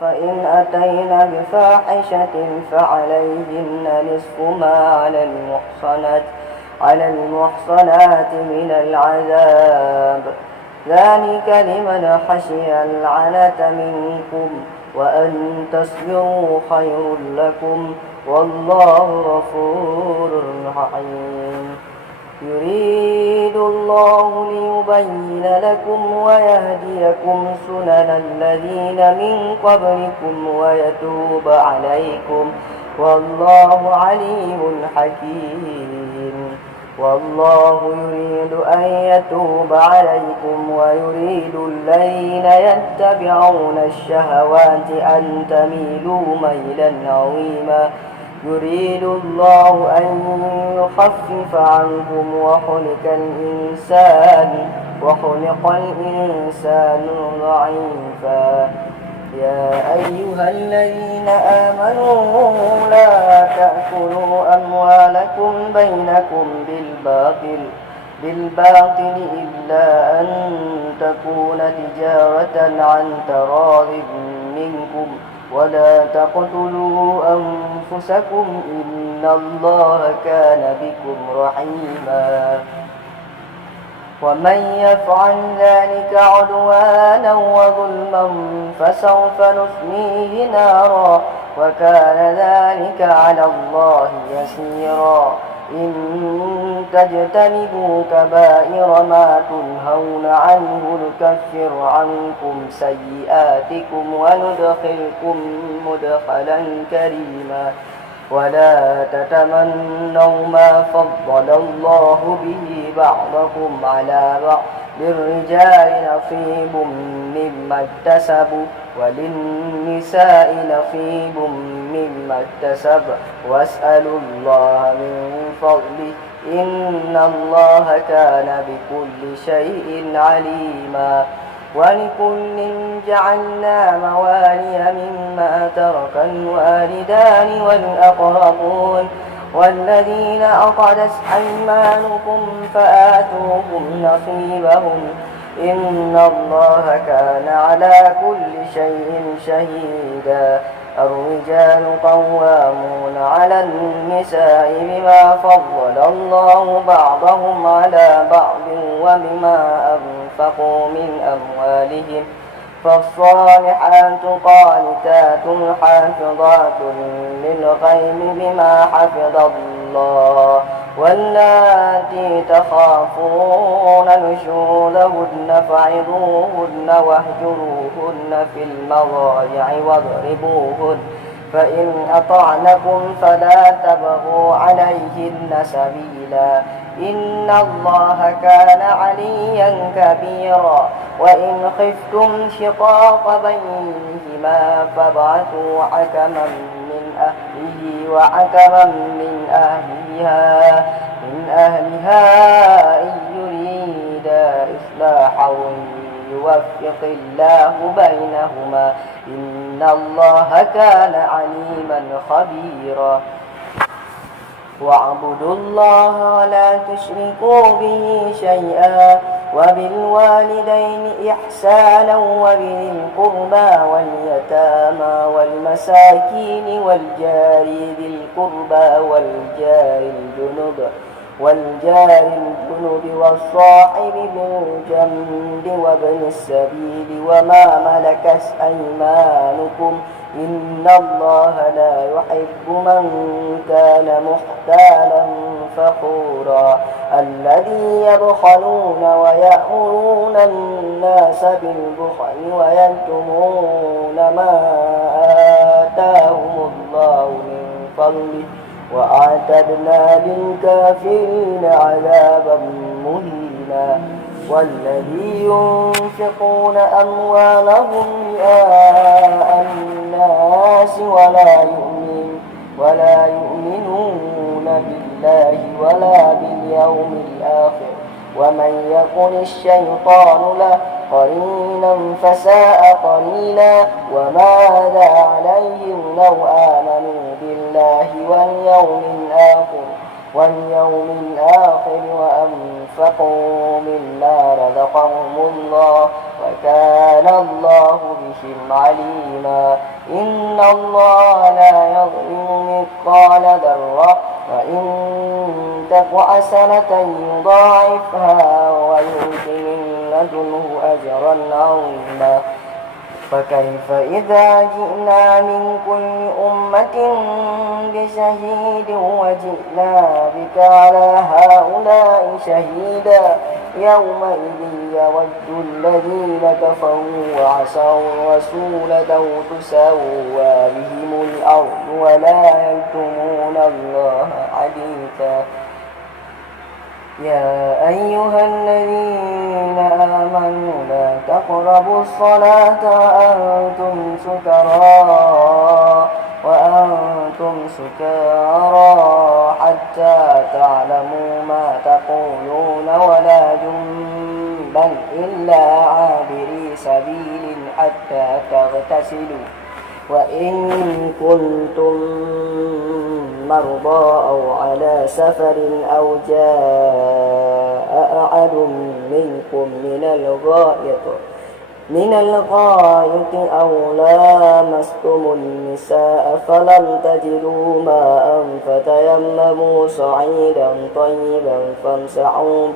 فإن أتين بفاحشة فعليهن نصف ما على المحصنات من العذاب، ذلك لمن خشي العنة منكم، وأن تصبروا خير لكم، والله غفور رحيم. يريد الله ليبين لكم ويهديكم سنن الذين من قبلكم ويتوب عليكم، والله عليم حكيم. والله يريد أن يتوب عليكم ويريد الذين يتبعون الشهوات أن تميلوا ميلا عظيما. يريد الله أن يخفف عنكم وخلق الإنسان ضعيفا. يا أيها الذين آمنوا لا تأكلوا أموالكم بينكم بالباطل إلا أن تكون تجارة عن تراض منكم، ولا تقتلوا أنفسكم إن الله كان بكم رحيما. ومن يفعل ذلك عدوانا وظلما فسوف نصليه نارا، وكان ذلك على الله يسيرا. إن تجتنبوا كبائر ما تنهون عنه نكفر عنكم سيئاتكم وندخلكم مدخلا كريما. ولا تتمنوا ما فضل الله به بعضكم على بعض، للرجال نصيب مما اكتسبوا وللنساء نصيب مما اكتسبن، واسألوا الله من فضله إن الله كان بكل شيء عليما. ولكل جعلنا موالي مما ترك الوالدان والأقربون والذين عقدت أيمانكم فآتوهم نصيبهم، إن الله كان على كل شيء شهيدا. الرجال قوامون على النساء بما فضل الله بعضهم على بعض وبما أنفقوا من أموالهم، فالصالحات قانتات حافظات للغيب بما حفظ الله، واللاتي تخافون نشوزهن فعظوهن واهجروهن في المضاجع واضربوهن، فإن أطعنكم فلا تبغوا عليهن سبيلا، إن الله كان عليا كبيرا. وإن خفتم شقاق بينهما فابعثوا حكما من أهله وحكما من أهلها إن يريدا إصلاحا يوفق الله بينهما، إن الله كان عليما خبيرا. واعبدوا الله ولا تشركوا به شيئا، وبالوالدين إحسانا وبذي القربى واليتامى والمساكين والجار ذي القربى والجار الجنب والصاحب بالجنب وابن السبيل وما ملكت أيمانكم، إن الله لا يحب من كان مختالا فخورا. الذين يبخلون ويأمرون الناس بالبخل ويكتمون ما آتاهم الله من فضله، وأعتدنا للكافرين عذابا مهينا. والذين ينفقون أموالهم رئاء الناس ولا يؤمنون بالله ولا باليوم الآخر، ومن يكن الشيطان له قرينا فساء قرينا. وماذا عليهم لو آمنوا بالله واليوم الآخر وأنفقوا مما رزقهم الله، وكان الله بهم عليما إن الله لا يظلم مثقال ذرة وإن تك حسنة يضاعفها ويؤت من لدنه أجرا عظيما فكيف إذا جئنا من كل أمة بشهيد وجئنا بك على هؤلاء شهيدا يومئذ يود الذين كفروا وعصوا الرسول لو تسوى بهم الأرض ولا يكتمون الله حديثا يا أيها الذين آمنوا لا تقربوا الصلاة وأنتم سكارى حتى تعلموا ما تقولون ولا جنبا إلا عابري سبيل حتى تغتسلوا وإن كنتم مرضى أو على سفر أو جاء أحد منكم من الغائط أو لامستم النساء فلم تجدوا ماء فتيمموا صعيدا طيبا فامسحوا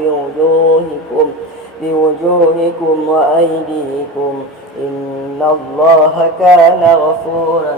بوجوهكم وأيديكم إن الله كان غفورا